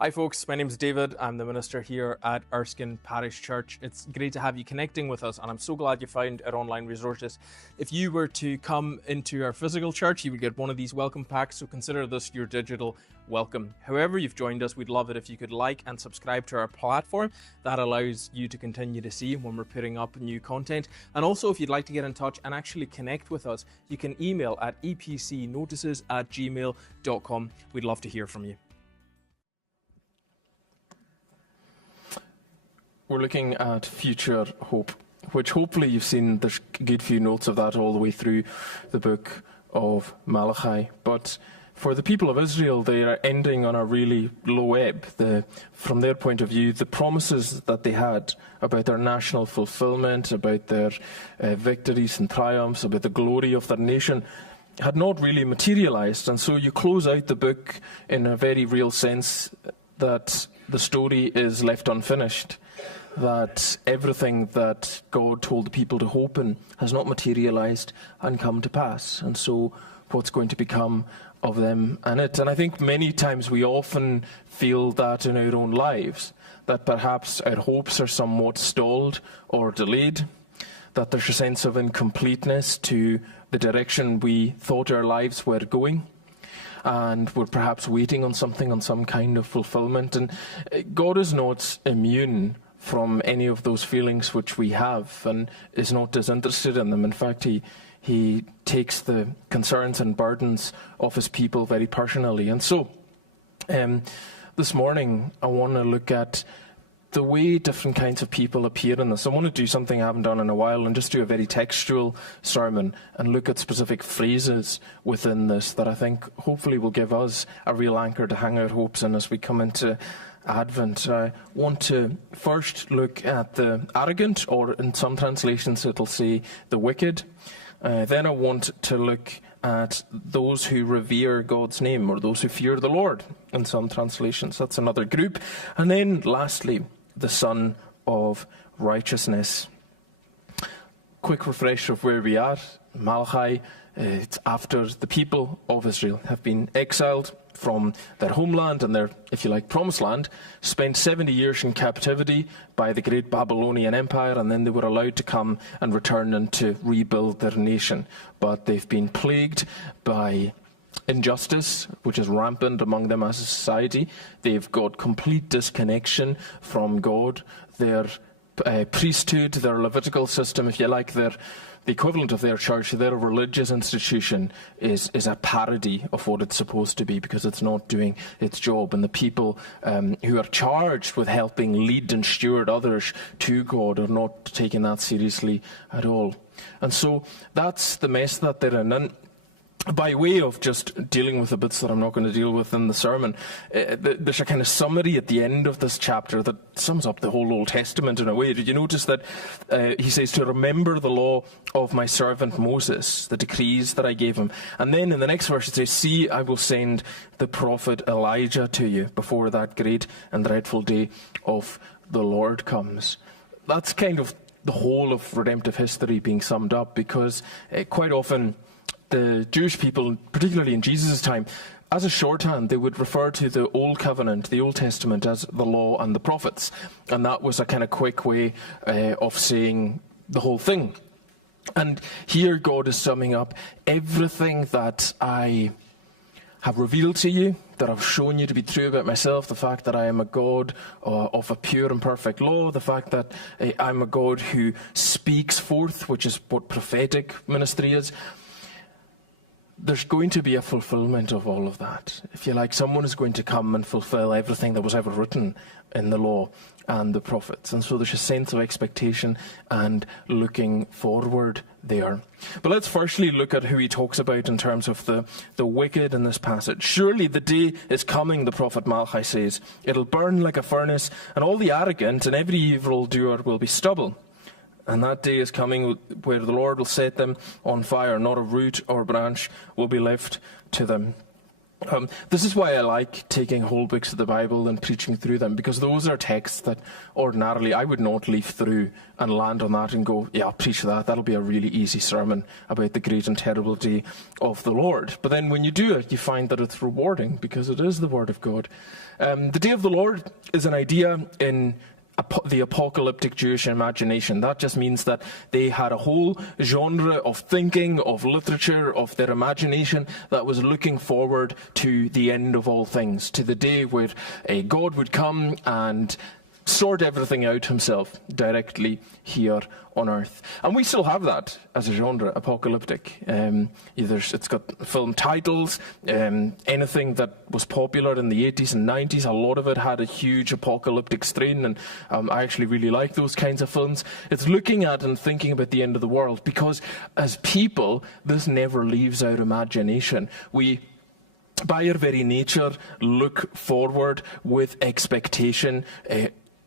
Hi folks, my name is David. I'm the minister here at Erskine Parish Church. It's great to have you connecting with us, and I'm so glad you found our online resources. If you were to come into our physical church, you would get one of these welcome packs, so consider this your digital welcome. However you've joined us, we'd love it if you could like and subscribe to our platform. That allows you to continue to see when we're putting up new content. And also, if you'd like to get in touch and actually connect with us, you can email at epcnotices@gmail.com. We'd love to hear from you. We're looking at future hope, which hopefully you've seen. There's a good few notes of that all the way through the book of Malachi. But for the people of Israel, they are ending on a really low ebb. From their point of view, the promises that they had about their national fulfillment, about their victories and triumphs, about the glory of their nation, had not really materialized. And so you close out the book in a very real sense that the story is left unfinished, that everything that God told the people to hope in has not materialized and come to pass. And so what's going to become of them and it? And I think many times we often feel that in our own lives, that perhaps our hopes are somewhat stalled or delayed, that there's a sense of incompleteness to the direction we thought our lives were going, and we're perhaps waiting on something, on some kind of fulfillment. And God is not immune from any of those feelings which we have, and is not disinterested in them. In fact, he takes the concerns and burdens of his people very personally. And so this morning I want to look at the way different kinds of people appear in this. I want to do something I haven't done in a while, and just do a very textual sermon and look at specific phrases within this that I think hopefully will give us a real anchor to hang our hopes in as we come into Advent. I want to first look at the arrogant, or in some translations it'll say the wicked. Then I want to look at those who revere God's name, or those who fear the Lord in some translations. That's another group. And then lastly, the Son of Righteousness. Quick refresher of where we are. Malachi, it's after the people of Israel have been exiled from their homeland and their, if you like, promised land, spent 70 years in captivity by the great Babylonian Empire, and then they were allowed to come and return and to rebuild their nation. But they've been plagued by injustice, which is rampant among them as a society. They've got complete disconnection from God. Their priesthood, their Levitical system, if you like, the equivalent of their church, their religious institution, is a parody of what it's supposed to be, because it's not doing its job. And the people who are charged with helping lead and steward others to God are not taking that seriously at all. And so that's the mess that they're in. And by way of just dealing with the bits that I'm not going to deal with in the sermon, there's a kind of summary at the end of this chapter that sums up the whole Old Testament in a way. Did you notice that he says to remember the law of my servant Moses, the decrees that I gave him? And then in the next verse it says, see, I will send the prophet Elijah to you before that great and dreadful day of the Lord comes. That's kind of the whole of redemptive history being summed up, because quite often the Jewish people, particularly in Jesus' time, as a shorthand, they would refer to the Old Covenant, the Old Testament, as the law and the prophets. And that was a kind of quick way of saying the whole thing. And here God is summing up everything that I have revealed to you, that I've shown you to be true about myself, the fact that I am a God of a pure and perfect law, the fact that I'm a God who speaks forth, which is what prophetic ministry is. There's going to be a fulfillment of all of that. If you like, someone is going to come and fulfill everything that was ever written in the law and the prophets. And so there's a sense of expectation and looking forward there. But let's firstly look at who he talks about in terms of the wicked in this passage. Surely the day is coming, the prophet Malachi says. It'll burn like a furnace, and all the arrogant and every evildoer will be stubble. And that day is coming where the Lord will set them on fire. Not a root or branch will be left to them. This is why I like taking whole books of the Bible and preaching through them, because those are texts that ordinarily I would not leaf through and land on that and go, yeah, I'll preach that. That'll be a really easy sermon about the great and terrible day of the Lord. But then when you do it, you find that it's rewarding because it is the Word of God. The day of the Lord is an idea in the apocalyptic Jewish imagination. That just means that they had a whole genre of thinking, of literature, of their imagination that was looking forward to the end of all things, to the day where God would come and sort everything out himself directly here on earth. And we still have that as a genre, apocalyptic. It's got film titles, anything that was popular in the 80s and 90s, a lot of it had a huge apocalyptic strain, and I actually really like those kinds of films. It's looking at and thinking about the end of the world, because as people, this never leaves our imagination. We, by our very nature, look forward with expectation,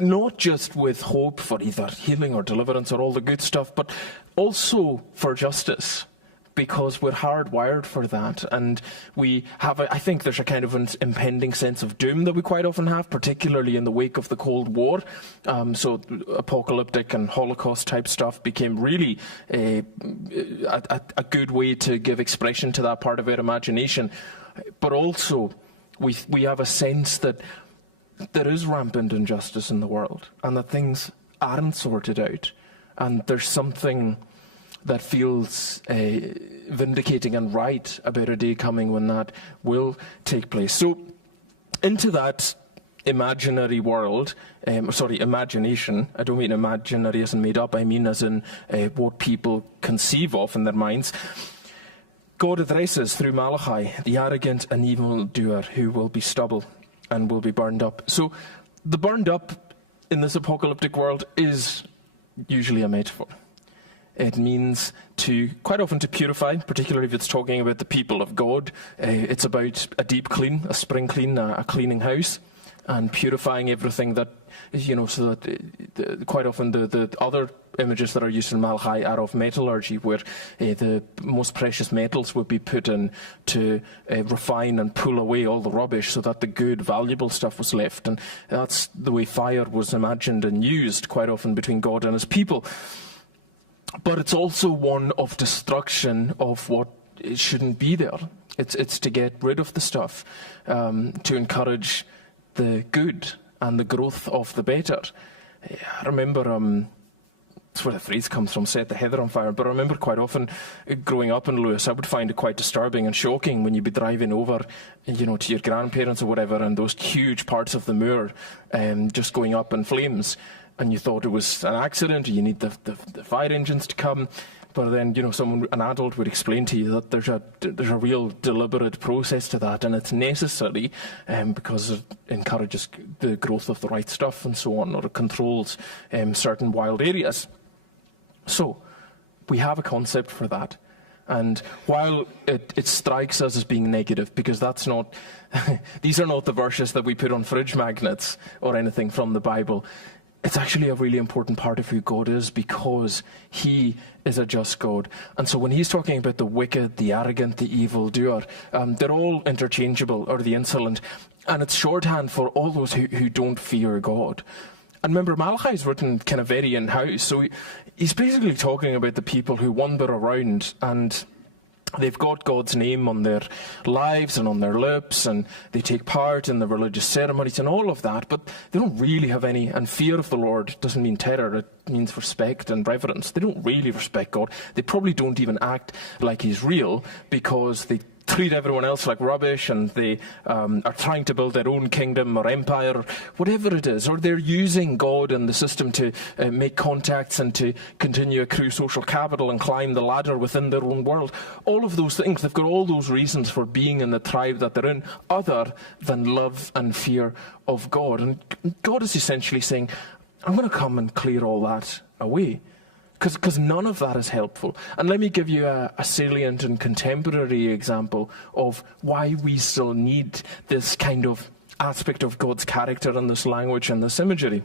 not just with hope for either healing or deliverance or all the good stuff, but also for justice, because we're hardwired for that. And we have, I think there's a kind of an impending sense of doom that we quite often have, particularly in the wake of the Cold War. So apocalyptic and Holocaust type stuff became really a good way to give expression to that part of our imagination. But also, we have a sense that there is rampant injustice in the world, and that things aren't sorted out, and there's something that feels vindicating and right about a day coming when that will take place. So into that imaginary world, imagination, I don't mean imaginary as in made up, I mean as in what people conceive of in their minds, God addresses through Malachi the arrogant and evildoer who will be stubble and will be burned up. So the burned up in this apocalyptic world is usually a metaphor. It means quite often to purify, particularly if it's talking about the people of God. It's about a deep clean, a spring clean, a cleaning house, and purifying everything that, so that quite often the other images that are used in Malachi are of metallurgy, where the most precious metals would be put in to refine and pull away all the rubbish so that the good, valuable stuff was left. And that's the way fire was imagined and used quite often between God and his people. But it's also one of destruction of what shouldn't be there. It's to get rid of the stuff, to encourage the good and the growth of the better. I remember, that's where the phrase comes from, set the heather on fire, but I remember quite often growing up in Lewis, I would find it quite disturbing and shocking when you'd be driving over, to your grandparents or whatever, and those huge parts of the moor just going up in flames, and you thought it was an accident, or you need the fire engines to come. But then, an adult would explain to you that there's a real deliberate process to that, and it's necessary because it encourages the growth of the right stuff and so on, or it controls certain wild areas. So we have a concept for that. And while it strikes us as being negative, because that's not, these are not the verses that we put on fridge magnets or anything from the Bible, it's actually a really important part of who God is, because he is a just God. And so when he's talking about the wicked, the arrogant, the evildoer, they're all interchangeable, or the insolent. And it's shorthand for all those who don't fear God. And remember, Malachi is written kind of very in-house. So he's basically talking about the people who wander around and they've got God's name on their lives and on their lips, and they take part in the religious ceremonies and all of that, but they don't really have any, and fear of the Lord doesn't mean terror, it means respect and reverence. They don't really respect God. They probably don't even act like he's real, because they treat everyone else like rubbish, and they are trying to build their own kingdom or empire, or whatever it is, or they're using God and the system to make contacts and to continue accrue social capital and climb the ladder within their own world. All of those things, they've got all those reasons for being in the tribe that they're in, other than love and fear of God. And God is essentially saying, I'm going to come and clear all that away. Because none of that is helpful. And let me give you a salient and contemporary example of why we still need this kind of aspect of God's character and this language and this imagery.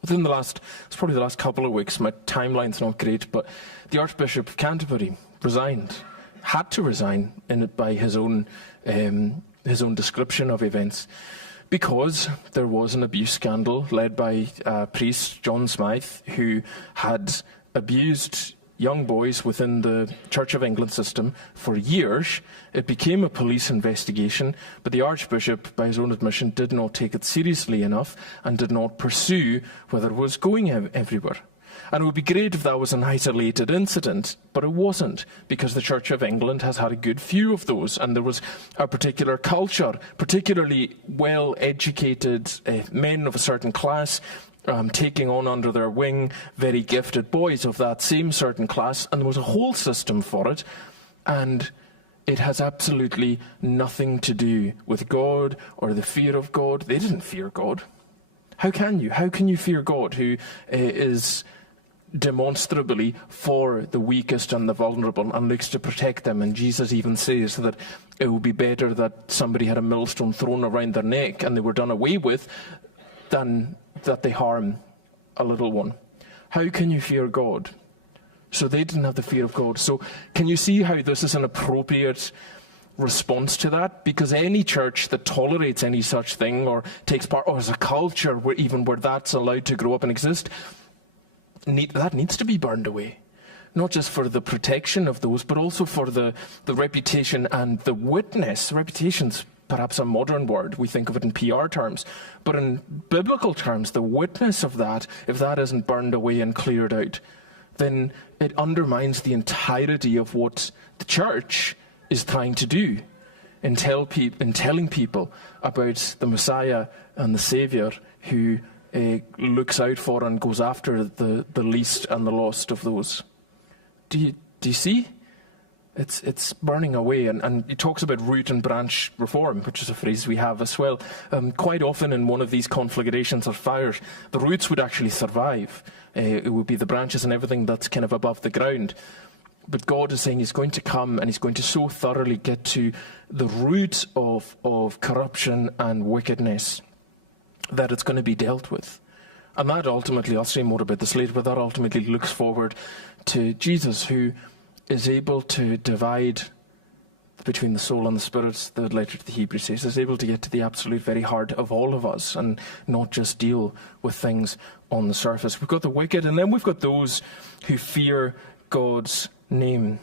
Within it's probably the last couple of weeks, my timeline's not great, but the Archbishop of Canterbury resigned, had to resign by his own his own description of events. Because there was an abuse scandal led by priest John Smythe, who had abused young boys within the Church of England system for years. It became a police investigation, but the Archbishop, by his own admission, did not take it seriously enough and did not pursue whether it was going everywhere. And it would be great if that was an isolated incident, but it wasn't, because the Church of England has had a good few of those, and there was a particular culture, particularly well-educated men of a certain class, taking on under their wing very gifted boys of that same certain class, and there was a whole system for it, and it has absolutely nothing to do with God or the fear of God. They didn't fear God. How can you? How can you fear God, who is demonstrably for the weakest and the vulnerable and looks to protect them? And Jesus even says that it would be better that somebody had a millstone thrown around their neck and they were done away with than that they harm a little one. How can you fear God? So they didn't have the fear of God. So can you see how this is an appropriate response to that? Because any church that tolerates any such thing or takes part, or has a culture where that's allowed to grow up and exist, that needs to be burned away. Not just for the protection of those, but also for the reputation and the witness. Reputation's perhaps a modern word. We think of it in PR terms. But in biblical terms, the witness of that, if that isn't burned away and cleared out, then it undermines the entirety of what the church is trying to do in telling people about the Messiah and the Saviour who looks out for and goes after the least and the lost of those. Do you see? It's burning away, and he talks about root and branch reform, which is a phrase we have as well. Quite often in one of these conflagrations or fires, the roots would actually survive. It would be the branches and everything that's kind of above the ground. But God is saying he's going to come and he's going to so thoroughly get to the root of corruption and wickedness that it's going to be dealt with. And that ultimately, I'll say more about this later, but that ultimately looks forward to Jesus, who is able to divide between the soul and the spirit, the letter to the Hebrews says, is able to get to the absolute very heart of all of us and not just deal with things on the surface. We've got the wicked, and then we've got those who fear God's name.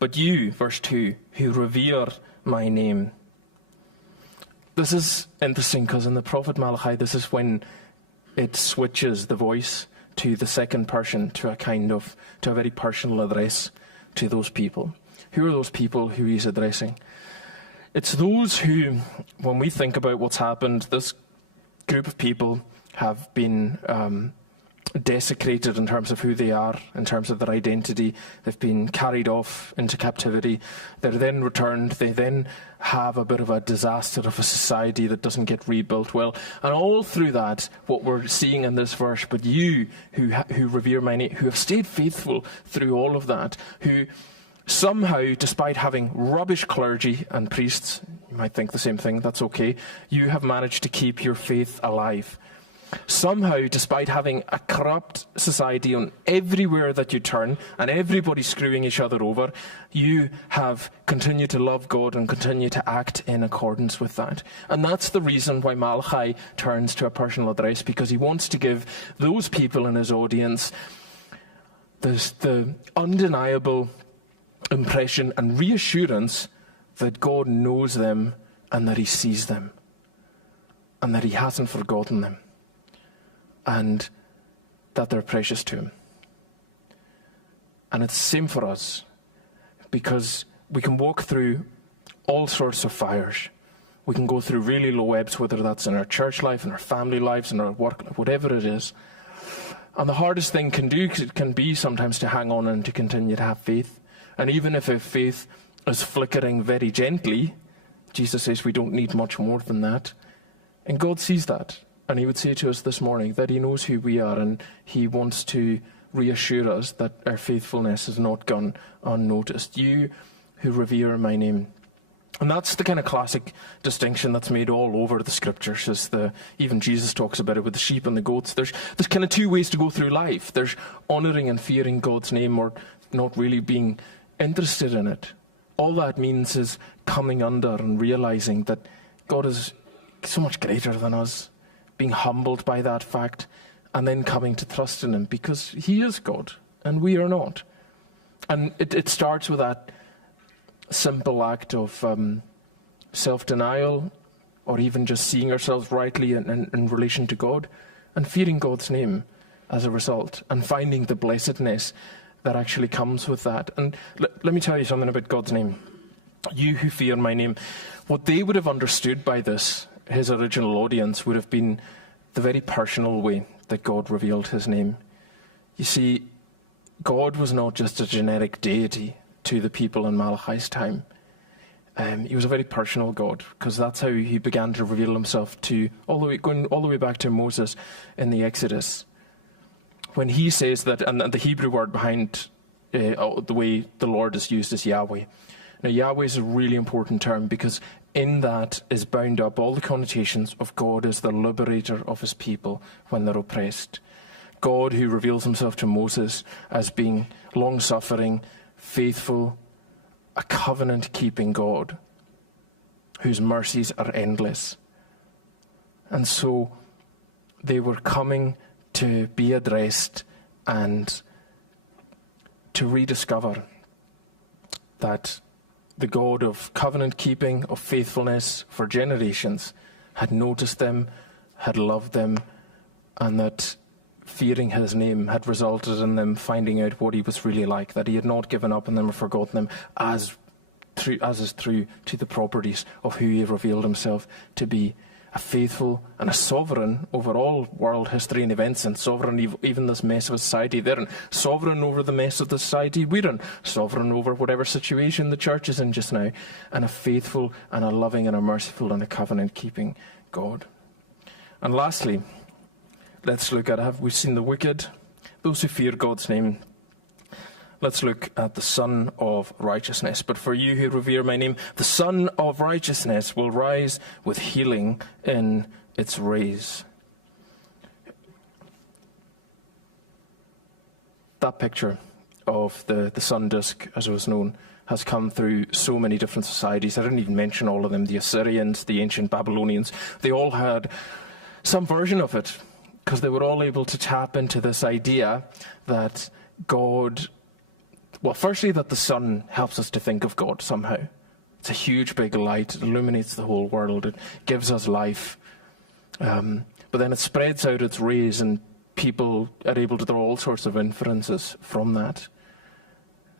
But you, verse 2, who revere my name. This is interesting because in the prophet Malachi, this is when it switches the voice to the second person, to a very personal address to those people. Who are those people who he's addressing? It's those who, when we think about what's happened, this group of people have been desecrated in terms of who they are, in terms of their identity. They've been carried off into captivity. They're then returned. They then have a bit of a disaster of a society that doesn't get rebuilt well. And all through that, what we're seeing in this verse, but you who revere my name, who have stayed faithful through all of that, who somehow, despite having rubbish clergy and priests, you might think the same thing, that's okay, you have managed to keep your faith alive. Somehow, despite having a corrupt society on everywhere that you turn and everybody screwing each other over, you have continued to love God and continue to act in accordance with that. And that's the reason why Malachi turns to a personal address, because he wants to give those people in his audience the undeniable impression and reassurance that God knows them and that he sees them and that he hasn't forgotten them, and that they're precious to him. And it's the same for us, because we can walk through all sorts of fires. We can go through really low ebbs, whether that's in our church life, in our family lives, in our work life, whatever it is. And the hardest thing can be sometimes to hang on and to continue to have faith. And even if faith is flickering very gently, Jesus says we don't need much more than that. And God sees that. And he would say to us this morning that he knows who we are, and he wants to reassure us that our faithfulness has not gone unnoticed. You who revere my name. And that's the kind of classic distinction that's made all over the scriptures. Even Jesus talks about it with the sheep and the goats. There's kind of two ways to go through life. There's honouring and fearing God's name, or not really being interested in it. all that means is coming under and realizing that God is so much greater than us, being humbled by that fact, and then coming to trust in him because he is God and we are not. And it starts with that simple act of self-denial, or even just seeing ourselves rightly in relation to God, and fearing God's name as a result, and finding the blessedness that actually comes with that. And let me tell you something about God's name. You who fear my name. What they would have understood by this, his original audience, would have been the very personal way that God revealed his name. You see, God was not just a generic deity to the people in Malachi's time. He was a very personal God, because that's how he began to reveal himself to, going all the way back to Moses in the Exodus. When he says that, and the Hebrew word behind the way the Lord is used is Yahweh. Now, Yahweh is a really important term, because in that is bound up all the connotations of God as the liberator of his people when they're oppressed. God who reveals himself to Moses as being long-suffering, faithful, a covenant-keeping God whose mercies are endless. And so they were coming to be addressed and to rediscover that the God of covenant-keeping, of faithfulness for generations had noticed them, had loved them, and that fearing his name had resulted in them finding out what he was really like, that he had not given up on them or forgotten them, as is true to the properties of who he revealed himself to be. A faithful and a sovereign over all world history and events, and sovereign even this mess of society they're in, sovereign over the mess of the society we're in, sovereign over whatever situation the church is in just now, and a faithful and a loving and a merciful and a covenant-keeping God. And lastly, let's look at, we've seen the wicked, those who fear God's name. Let's look at the Son of Righteousness. But for you who revere my name, the Son of Righteousness will rise with healing in its rays. That picture of the sun disk, as it was known, has come through so many different societies. I didn't even mention all of them. The Assyrians, the ancient Babylonians, they all had some version of it, because they were all able to tap into this idea that God, well, firstly, that the sun helps us to think of God somehow. It's a huge big light. It illuminates the whole world. It gives us life. But then it spreads out its rays, and people are able to draw all sorts of inferences from that.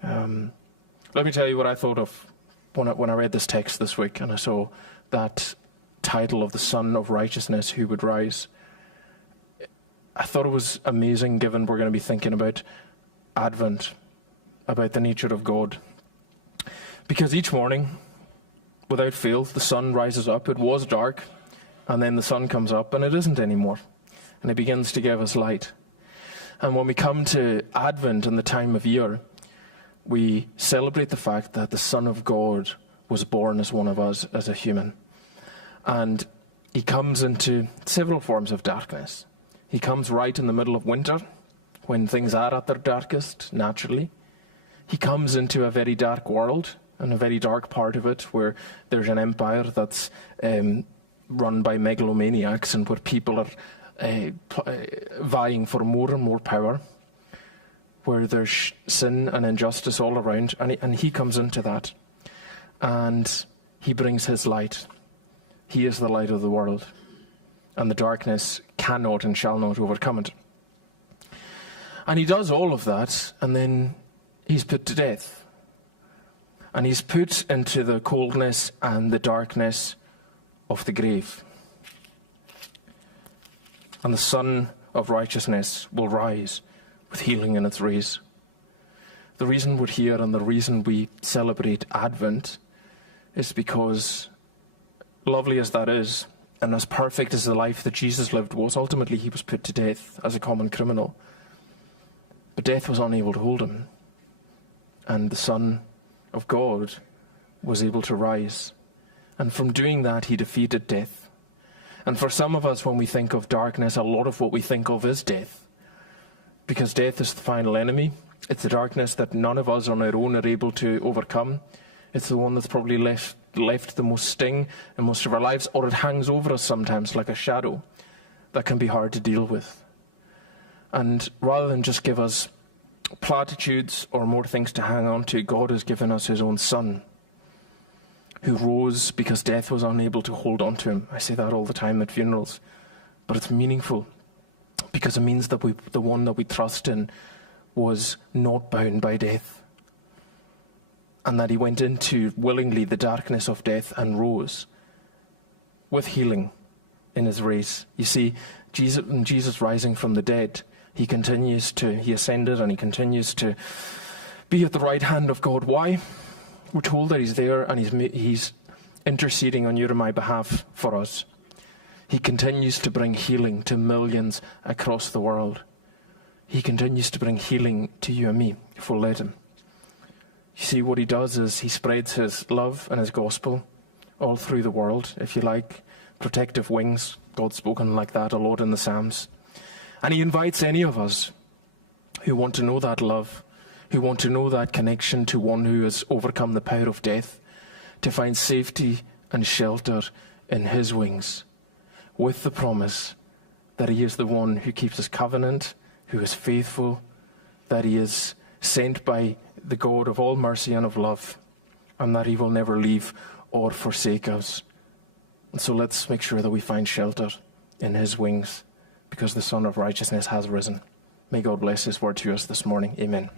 Let me tell you what I thought of when I read this text this week, and I saw that title of the Son of Righteousness who would rise. I thought it was amazing, given we're going to be thinking about Advent, about the nature of God. Because each morning, without fail, the sun rises up. It was dark, and then the sun comes up, and it isn't anymore. And it begins to give us light. And when we come to Advent and the time of year, we celebrate the fact that the Son of God was born as one of us, as a human. And he comes into several forms of darkness. He comes right in the middle of winter, when things are at their darkest, naturally. He comes into a very dark world, and a very dark part of it, where there's an empire that's run by megalomaniacs, and where people are vying for more and more power, where there's sin and injustice all around, and he comes into that. And he brings his light. He is the light of the world, and the darkness cannot and shall not overcome it. And he does all of that, and then he's put to death. And he's put into the coldness and the darkness of the grave. And the Son of Righteousness will rise with healing in its rays. The reason we're here and the reason we celebrate Advent is because, lovely as that is, and as perfect as the life that Jesus lived was, ultimately he was put to death as a common criminal. But death was unable to hold him. And the Son of God was able to rise. And from doing that, he defeated death. And for some of us, when we think of darkness, a lot of what we think of is death. Because death is the final enemy. It's the darkness that none of us on our own are able to overcome. It's the one that's probably left the most sting in most of our lives, or it hangs over us sometimes like a shadow that can be hard to deal with. And rather than just give us platitudes or more things to hang on to, God has given us his own Son, who rose because death was unable to hold on to him. I say that all the time at funerals, but it's meaningful because it means that the one that we trust in was not bound by death, and that he went into willingly the darkness of death and rose with healing in his race. You see, Jesus rising from the dead, he ascended and he continues to be at the right hand of God. Why? We're told that he's there and he's interceding on your and my behalf for us. He continues to bring healing to millions across the world. He continues to bring healing to you and me if we'll let him. You see, what he does is he spreads his love and his gospel all through the world, if you like. Protective wings, God's spoken like that a lot in the Psalms. And he invites any of us who want to know that love, who want to know that connection to one who has overcome the power of death, to find safety and shelter in his wings, with the promise that he is the one who keeps his covenant, who is faithful, that he is sent by the God of all mercy and of love, and that he will never leave or forsake us. And so let's make sure that we find shelter in his wings, because the Son of Righteousness has risen. May God bless his word to us this morning. Amen.